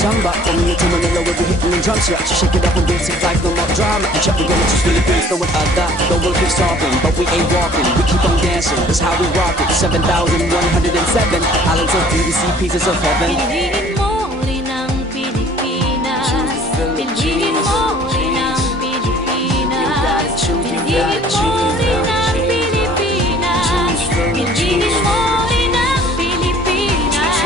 samba. From here to Manila, we'll be hitting the drums. Yeah, shake it up and basic like no more drama. And check, we're gonna choose Philippines. Know what I got, the world keeps talking, but we ain't walking. We keep on dancing, that's how we rock it. 7,107 islands of beauty, pieces of heaven. Piliin mo rin ang Pilipinas. Piliin mo rin ang Pilipinas. Piliin mo rin ang Pilipinas. Piliin mo rin ang Pilipinas.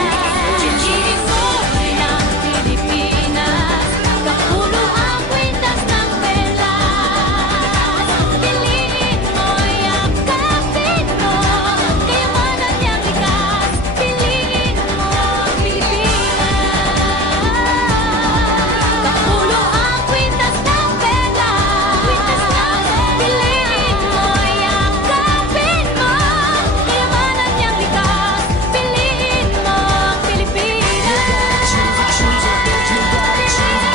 Piliin mo rin ang Pilipinas. Kapulo ang kwintas ng pelas. Piliin mo, yakapin mo, kayamanan niyang likas. Piliin mo ang Pilipinas. Kapulo ang kwintas ng pelas. Piliin mo, yakapin mo, kayamanan niyang likas. Piliin mo ang Pilipinas. Piliin mo ang Pilipinas.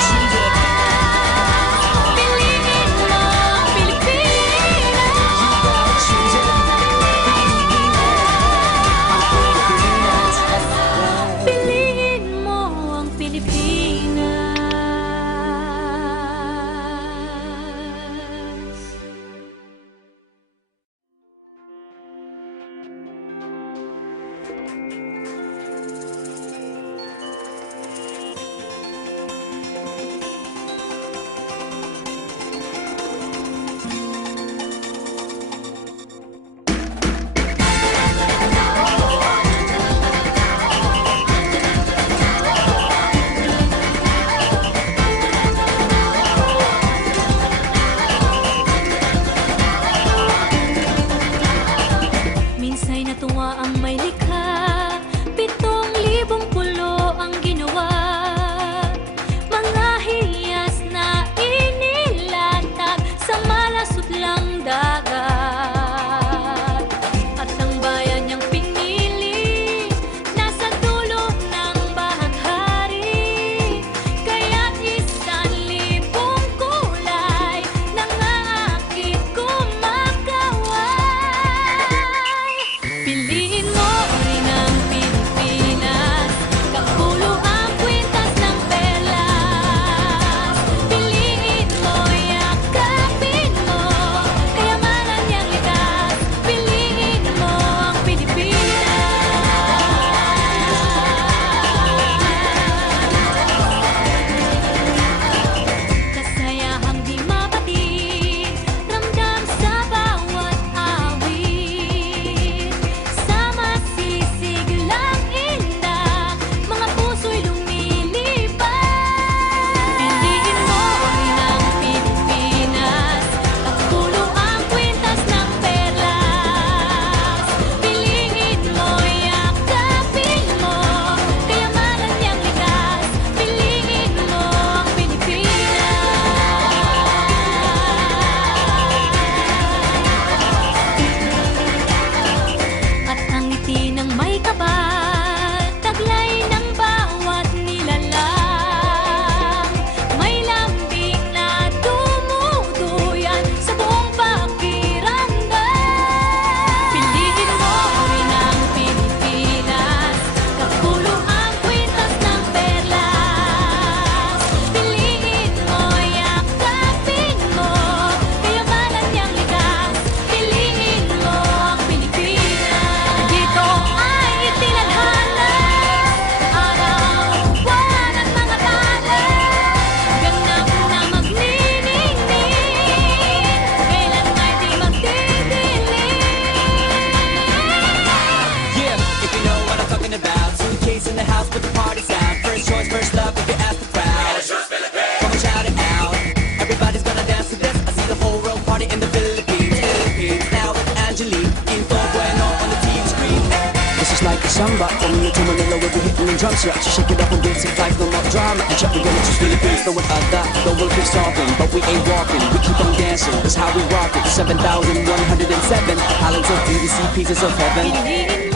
Piliin mo ang Pilipinas. Minsa'y natuwa ang may likha, 7,000 pulo ang ginawa. Mga hiyas na inilatag sa malasutlang dagat. At ang bayan niyang pinili, nasa dulo ng bahaghari. Kaya't 1,000 kulay nangaakit kumakaway. Piliin mo rin ang Pilipinas. Kapulo ang kwintas ng pelas. Piliin mo, yakapin mo, kayamanan niyang likas. Piliin mo ang Pilipinas. Kasayahang di mapatid, ramdam sa bawat awit. Sama sisiglang indah, mga puso'y lumilipad. Piliin mo rin ang Pilipinas. Kapulo ang kwintas ng perlas. Piliin mo, yakapin mo, kayamanan niyang likas. Piliin mo ang Pilipinas. At ang ngiti ng may kapal, taglay ng bawat nilalang. May lambing na dumuduyan sa buong pakiramdam. Piliin mo rin ang Pilipinas. Kapulo ang kwintas ng perlas. Piliin mo, yakapin mo, kayamanan niyang likas. Piliin mo ang Pilipinas. Dito ay itinadhana, araw-buwan at mga tala. Ganap na magniningning, kailan may di magdidilim. Yeah, if you know what I'm talking about. Suitcase in the house, put the party's out. First choice, first love, if you ask the crowd. Come on, shout it out. Everybody's gonna dance to this. I see the whole world party in the Philippines. Philippines, now with Angelique. Info bueno on the TV screen. This is like a samba. From here to Manila, we'll be hitting the drums. Yeah, shake it up and basic like no more drama. And check, we're gonna choose Philippines. Know what I got, the world keeps talking, but we ain't walking. We keep on dancing, that's how we rock it. 7,107 islands of beauty, pieces of heaven. Piliin